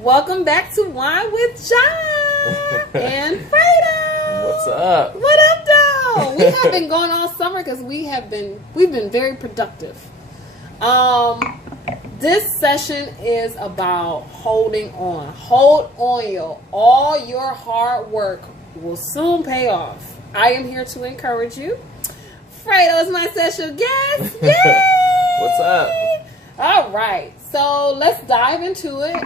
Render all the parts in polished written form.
Welcome back to Wine with Ja and Fredo. What's up? What up, though? We have been going all summer because we've been very productive. This session is about holding on. Hold on, yo. All your hard work will soon pay off. I am here to encourage you. Fredo is my special guest. Yay! What's up? All right, so let's dive into it.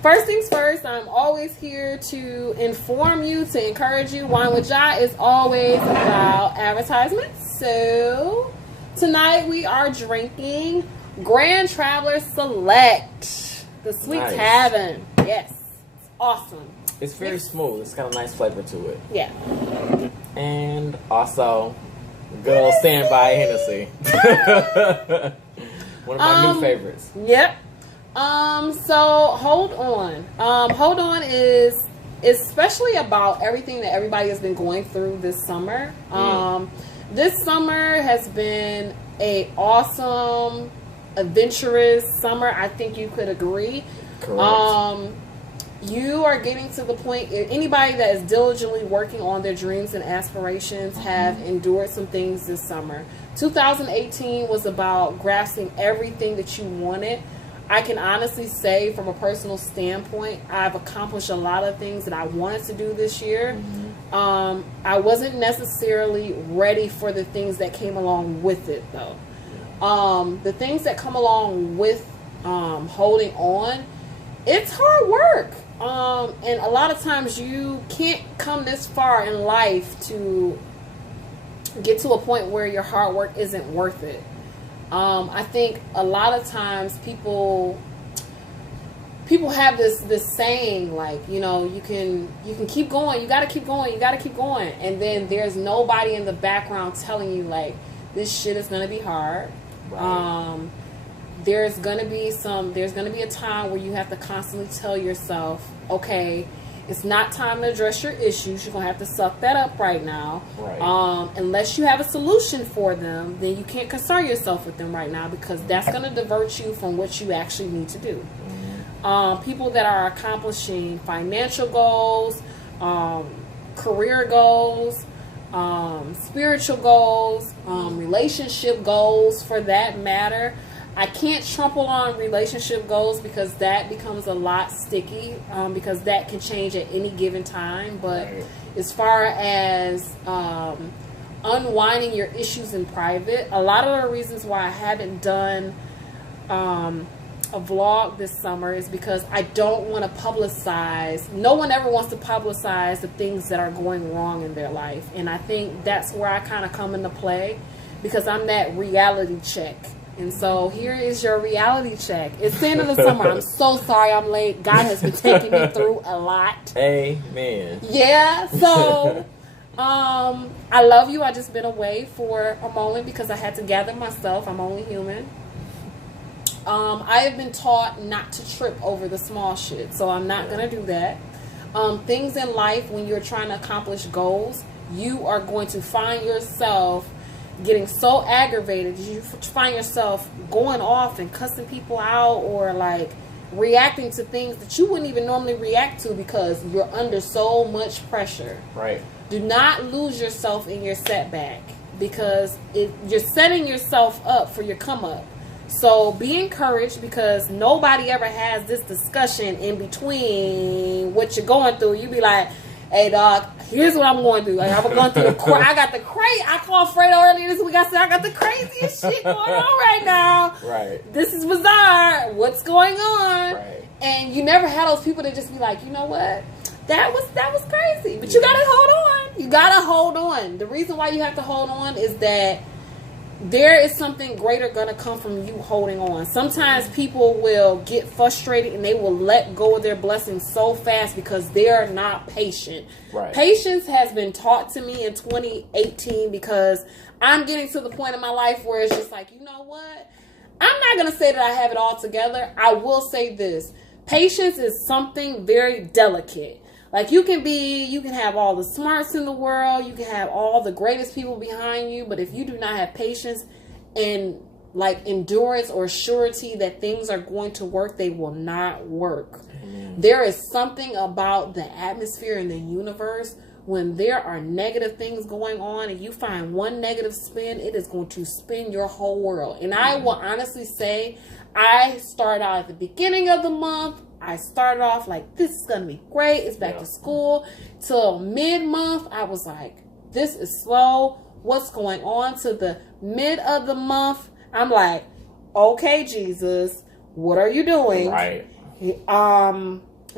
First things first, I'm always here to inform you, to encourage you. Wine with Ja is always about advertisements. So tonight we are drinking Grand Traveler Select, the Sweet Tavern. Yes, it's awesome. It's very smooth. It's got a nice flavor to it. Yeah. And also, good old Standby Hennessy. One of my new favorites. Yep. So hold on. Hold on is especially about everything that everybody has been going through this summer. This summer has been a awesome, adventurous summer. I think you could agree. Correct. You are getting to the point, anybody that is diligently working on their dreams and aspirations have endured some things this summer. 2018 was about grasping everything that you wanted. I can honestly say from a personal standpoint, I've accomplished a lot of things that I wanted to do this year. I wasn't necessarily ready for the things that came along with it, though. The things that come along with holding on, it's hard work. And a lot of times you can't come this far in life to get to a point where your hard work isn't worth it. I think a lot of times people have this saying, like, you know, you can keep going, you gotta keep going, and then there's nobody in the background telling you, like, this shit is gonna be hard. Right. There's gonna be a time where you have to constantly tell yourself, okay, it's not time to address your issues. You're gonna have to suck that up right now. Right. Unless you have a solution for them, then you can't concern yourself with them right now, because that's gonna divert you from what you actually need to do. People that are accomplishing financial goals, career goals, spiritual goals, relationship goals, for that matter. I can't trample on relationship goals because that becomes a lot sticky, because that can change at any given time. But as far as unwinding your issues in private, a lot of the reasons why I haven't done a vlog this summer is because I don't want to publicize. No one ever wants to publicize the things that are going wrong in their life. And I think that's where I kind of come into play, because I'm that reality check. And so here is your reality check. It's the end of the summer. I'm so sorry I'm late. God has been taking me through a lot. Amen. Yeah. So I love you. I just been away for a moment because I had to gather myself. I'm only human. I have been taught not to trip over the small shit. So I'm not going to do that. Things in life, when you're trying to accomplish goals, you are going to find yourself getting so aggravated, you find yourself going off and cussing people out, or like reacting to things that you wouldn't even normally react to because you're under so much pressure. Right. Do not lose yourself in your setback, because you're setting yourself up for your come up. So be encouraged, because nobody ever has this discussion in between what you're going through. You be like, hey, dog, here's what I'm going through. Like, I'm going through I called Fredo earlier this week. I said, I got the craziest shit going on right now. Right. This is bizarre. What's going on? Right. And you never had those people that just be like, you know what? That was crazy. But you got to hold on. You got to hold on. The reason why you have to hold on is that there is something greater going to come from you holding on. Sometimes people will get frustrated and they will let go of their blessings so fast because they're not patient. Right. Patience has been taught to me in 2018, because I'm getting to the point in my life where it's just like, you know what? I'm not going to say that I have it all together. I will say this. Patience is something very delicate. Like, you can have all the smarts in the world, you can have all the greatest people behind you, but if you do not have patience and like endurance or surety that things are going to work, they will not work. There is something about the atmosphere in the universe when there are negative things going on and you find one negative spin, it is going to spin your whole world. And I will honestly say, I started out at the beginning of the month. I started off like, this is going to be great. It's back to school. Till mid-month, I was like, this is slow. What's going on? To the mid of the month, I'm like, okay, Jesus, what are you doing? Right.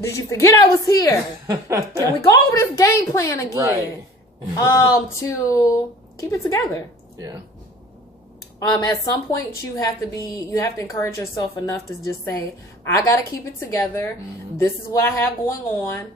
Did you forget I was here? Can we go over this game plan again? Right. To keep it together. Yeah. At some point you have to encourage yourself enough to just say, I got to keep it together. Mm-hmm. This is what I have going on.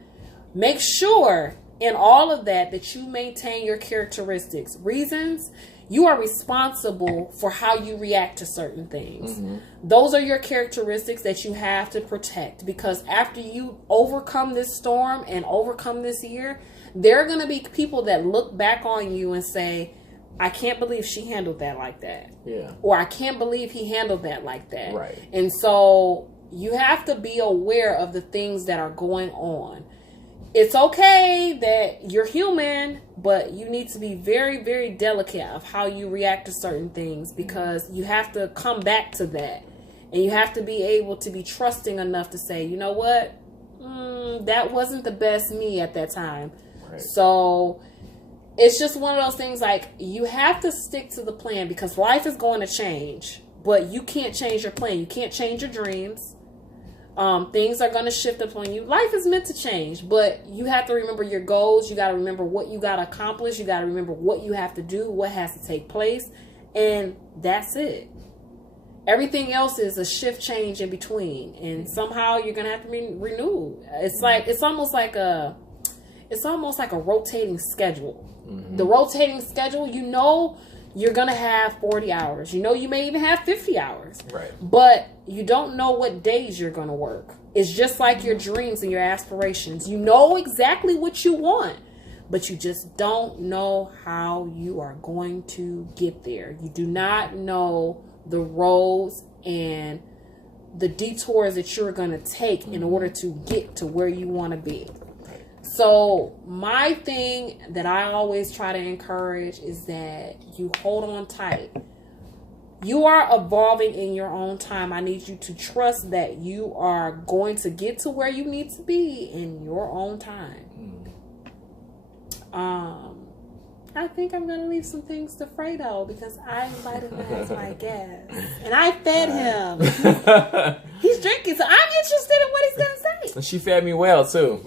Make sure in all of that you maintain your characteristics. Reasons, you are responsible for how you react to certain things. Mm-hmm. Those are your characteristics that you have to protect, because after you overcome this storm and overcome this year, there are going to be people that look back on you and say, I can't believe she handled that like that. Yeah. Or I can't believe he handled that like that. Right. And so you have to be aware of the things that are going on. It's okay that you're human, but you need to be very, very delicate of how you react to certain things, because you have to come back to that. And you have to be able to be trusting enough to say, you know what? That wasn't the best me at that time. Right. So it's just one of those things, like, you have to stick to the plan, because life is going to change, but you can't change your plan. You can't change your dreams. Things are going to shift upon you. Life is meant to change, but you have to remember your goals. You got to remember what you got to accomplish. You got to remember what you have to do, what has to take place, and that's it. Everything else is a shift change in between, and somehow you're going to have to renew. It's almost like a rotating schedule. Mm-hmm. The rotating schedule, you know, you're going to have 40 hours. You know, you may even have 50 hours. Right. But you don't know what days you're going to work. It's just like your dreams and your aspirations. You know exactly what you want, but you just don't know how you are going to get there. You do not know the roads and the detours that you're going to take in order to get to where you want to be. So my thing that I always try to encourage is that you hold on tight. You are evolving in your own time. I need you to trust that you are going to get to where you need to be in your own time. I think I'm going to leave some things to Fredo, because I invited him as my guest. And I fed him. He's drinking, so I'm interested in what he's going to say. She fed me well, too.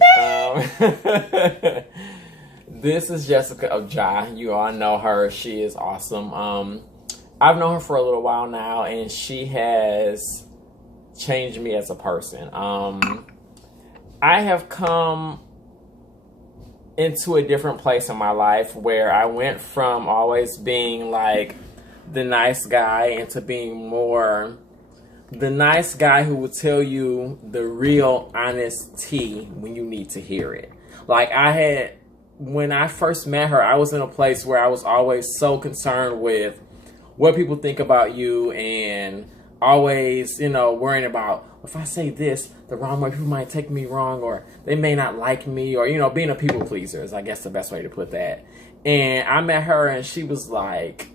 This is Jessica of JA. You all know her. She is awesome. I've known her for a little while now, and she has changed me as a person. I have come into a different place in my life where I went from always being like the nice guy into being more the nice guy who will tell you the real honest tea when you need to hear it. Like, when I first met her, I was in a place where I was always so concerned with what people think about you, and always, worrying about, if I say this the wrong way, people might take me wrong, or they may not like me, or, being a people pleaser is, I guess, the best way to put that. And I met her, and she was like,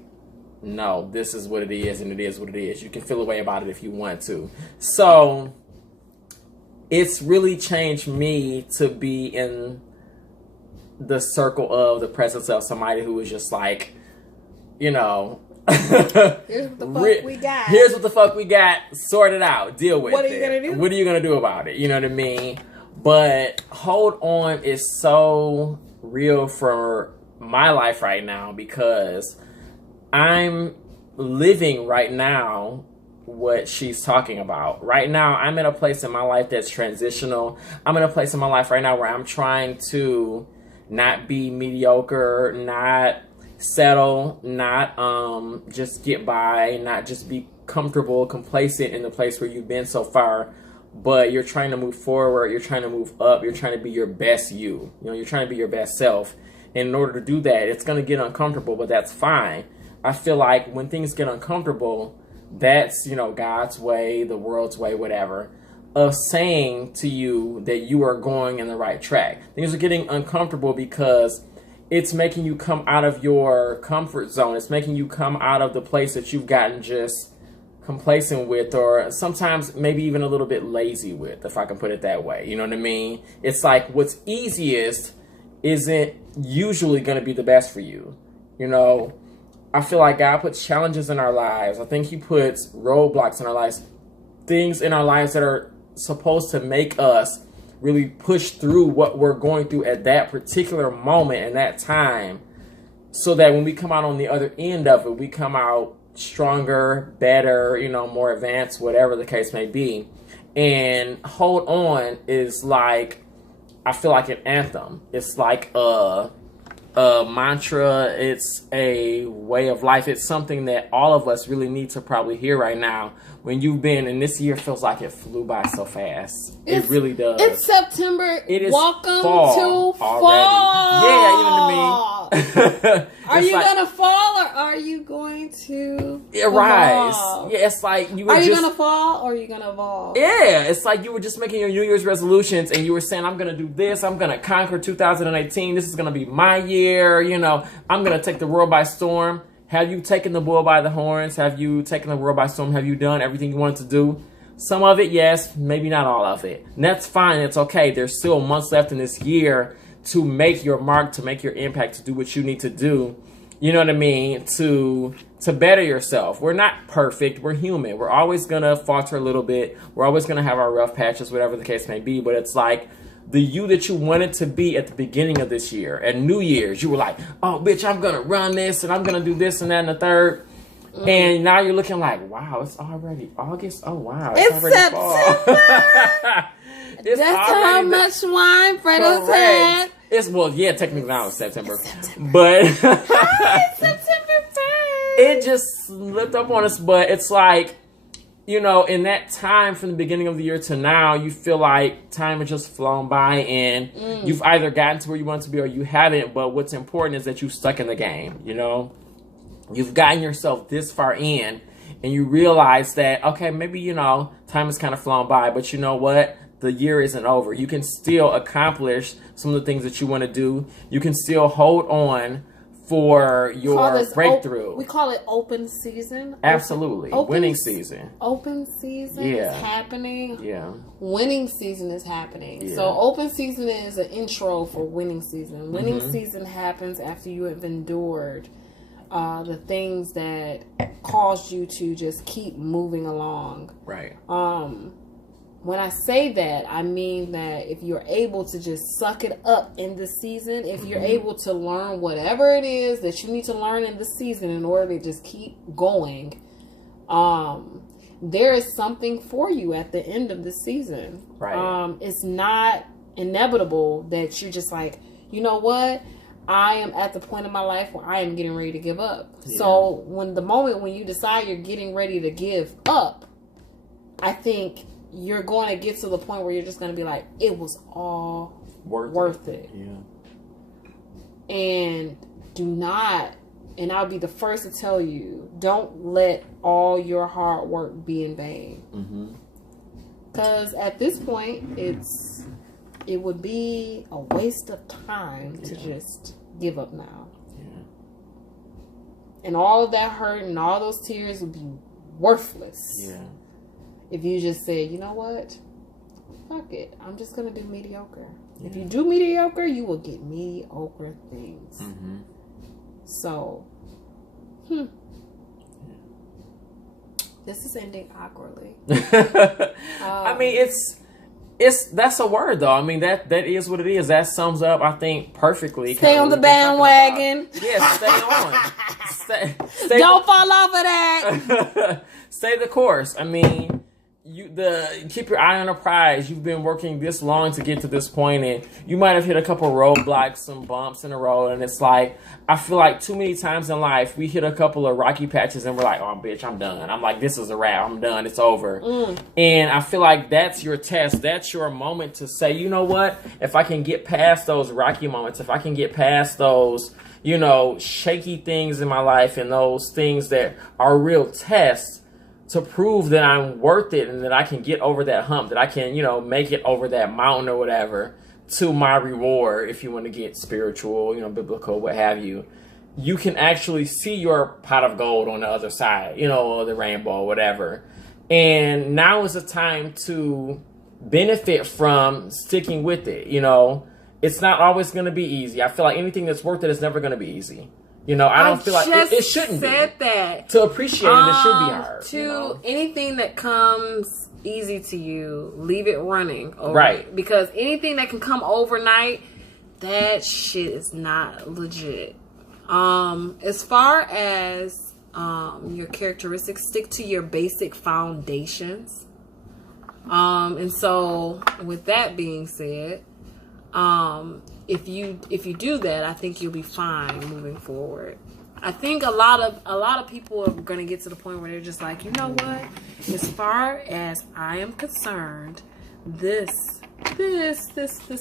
no, this is what it is, and it is what it is. You can feel a way about it if you want to. So it's really changed me to be in the circle of the presence of somebody who is just like, here's what the fuck we got. Here's what the fuck we got. Sort it out. Deal with it. What are you going to do? What are you going to do about it? You know what I mean? But hold on is so real for my life right now, because I'm living right now what she's talking about. Right now, I'm in a place in my life that's transitional. I'm in a place in my life right now where I'm trying to not be mediocre, not settle, not just get by, not just be comfortable, complacent in the place where you've been so far, but you're trying to move forward, you're trying to move up, you're trying to be your best you. You're trying to be your best self. And in order to do that, it's going to get uncomfortable, but that's fine. I feel like when things get uncomfortable, That's, you know, God's way, the world's way, whatever, of saying to you that you are going in the right track. Things are getting uncomfortable because it's making you come out of your comfort zone. It's making you come out of the place that you've gotten just complacent with, or sometimes maybe even a little bit lazy with, if I can put it that way. You know what I mean? It's like what's easiest isn't usually going to be the best for you. You know, I feel like God puts challenges in our lives. I think he puts roadblocks in our lives, things in our lives that are supposed to make us really push through what we're going through at that particular moment and that time, so that when we come out on the other end of it, we come out stronger, better, you know, more advanced, whatever the case may be. And hold on is like, I feel like an anthem. It's like a mantra. It's a way of life. It's something that all of us really need to probably hear right now. When you've been, and this year feels like it flew by so fast. It really does. It's September. It is Welcome fall to already. fall. Yeah, you know what I mean? Are you gonna fall, or are you going to rise? Yeah, it's like you were Are you gonna fall, or are you gonna evolve? Yeah, it's like you were just making your New Year's resolutions, and you were saying, I'm gonna do this, I'm gonna conquer 2018, this is gonna be my year, you know, I'm gonna take the world by storm. Have you taken the bull by the horns? Have you taken the world by storm? Have you done everything you wanted to do? Some of it, yes, maybe not all of it. And that's fine, it's okay. There's still months left in this year to make your mark, to make your impact, to do what you need to do. You know what I mean? To better yourself. We're not perfect. We're human. We're always going to falter a little bit. We're always going to have our rough patches, whatever the case may be. But it's like the you that you wanted to be at the beginning of this year. At New Year's, you were like, oh, bitch, I'm going to run this and I'm going to do this and that and the third. And now you're looking like, wow, it's already August. Oh, wow. It's already September. Fall. That's how much wine Fredo's had. It's, well, yeah, technically now it's September. But It's September 1st. It just slipped up on us. But it's like, you know, in that time from the beginning of the year to now, you feel like time has just flown by, and you've either gotten to where you want to be or you haven't. But what's important is that you've stuck in the game, you know? You've gotten yourself this far in, and you realize that, okay, maybe, you know, time has kind of flown by, but you know what? The year isn't over. You can still accomplish some of the things that you want to do. You can still hold on for your breakthrough. We call it open season. Absolutely. Winning season. Open season is happening. Yeah. Winning season is happening. Yeah. So open season is an intro for winning season. Winning season happens after you have endured the things that caused you to just keep moving along. Right. When I say that, I mean that if you're able to just suck it up in the season, if you're able to learn whatever it is that you need to learn in the season in order to just keep going, there is something for you at the end of the season. Right. It's not inevitable that you're just like, you know what? I am at the point in my life where I am getting ready to give up. Yeah. So when you decide you're getting ready to give up, I think you're going to get to the point where you're just going to be like, it was all worth it. Yeah. And do not, and I'll be the first to tell you, don't let all your hard work be in vain. Because at this point, it would be a waste of time to just give up now. Yeah. And all of that hurt and all those tears would be worthless. Yeah. If you just said, you know what? Fuck it. I'm just going to do mediocre. Yeah. If you do mediocre, you will get mediocre things. So, this is ending awkwardly. I mean, that's a word though. I mean, that is what it is. That sums up, I think, perfectly. Stay on the bandwagon. Yeah, stay on. Stay Don't fall off of that. Stay the course. I mean, keep your eye on the prize. You've been working this long to get to this point, and you might have hit a couple roadblocks, some bumps in the road, and it's like, I feel like too many times in life we hit a couple of rocky patches and we're like, oh bitch, I'm done. I'm like, this is a wrap. I'm done. It's over. And I feel like that's your test. That's your moment to say, you know what? If I can get past those rocky moments, if I can get past those, you know, shaky things in my life and those things that are real tests, to prove that I'm worth it and that I can get over that hump, that I can, make it over that mountain or whatever to my reward, if you want to get spiritual, biblical, what have you. You can actually see your pot of gold on the other side, or the rainbow, whatever. And now is the time to benefit from sticking with it. It's not always going to be easy. I feel like anything that's worth it is never going to be easy. I don't feel like it shouldn't be. That. To appreciate it, it should be hard. Anything that comes easy to you, leave it running. Right. Because anything that can come overnight, that shit is not legit. As far as your characteristics, stick to your basic foundations. And so with that being said, if you do that, I think you'll be fine moving forward. I think a lot of people are going to get to the point where they're just like, you know what? As far as I am concerned, this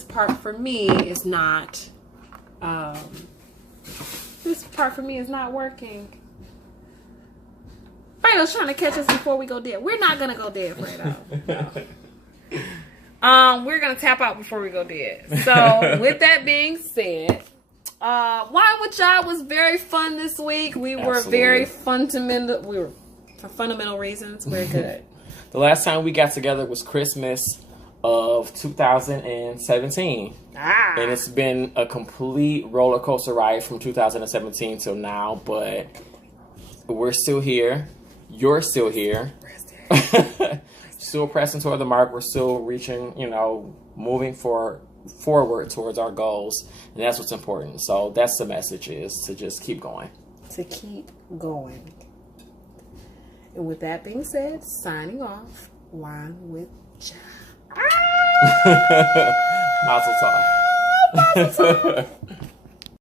part for me is not. This part for me is not working. Fredo's trying to catch us before we go dead. We're not gonna go dead, Fredo. We're gonna tap out before we go dead. So, with that being said, Wine with Y'all was very fun this week. We were very fundamental. For fundamental reasons, we're good. The last time we got together was Christmas of 2017. And it's been a complete roller coaster ride from 2017 till now, but we're still here. You're still here. Still pressing toward the mark. We're still reaching, moving forward towards our goals. And that's what's important. So that's the message, is to just keep going. To keep going. And with that being said, signing off, Wine with Y'all. Mazel tov.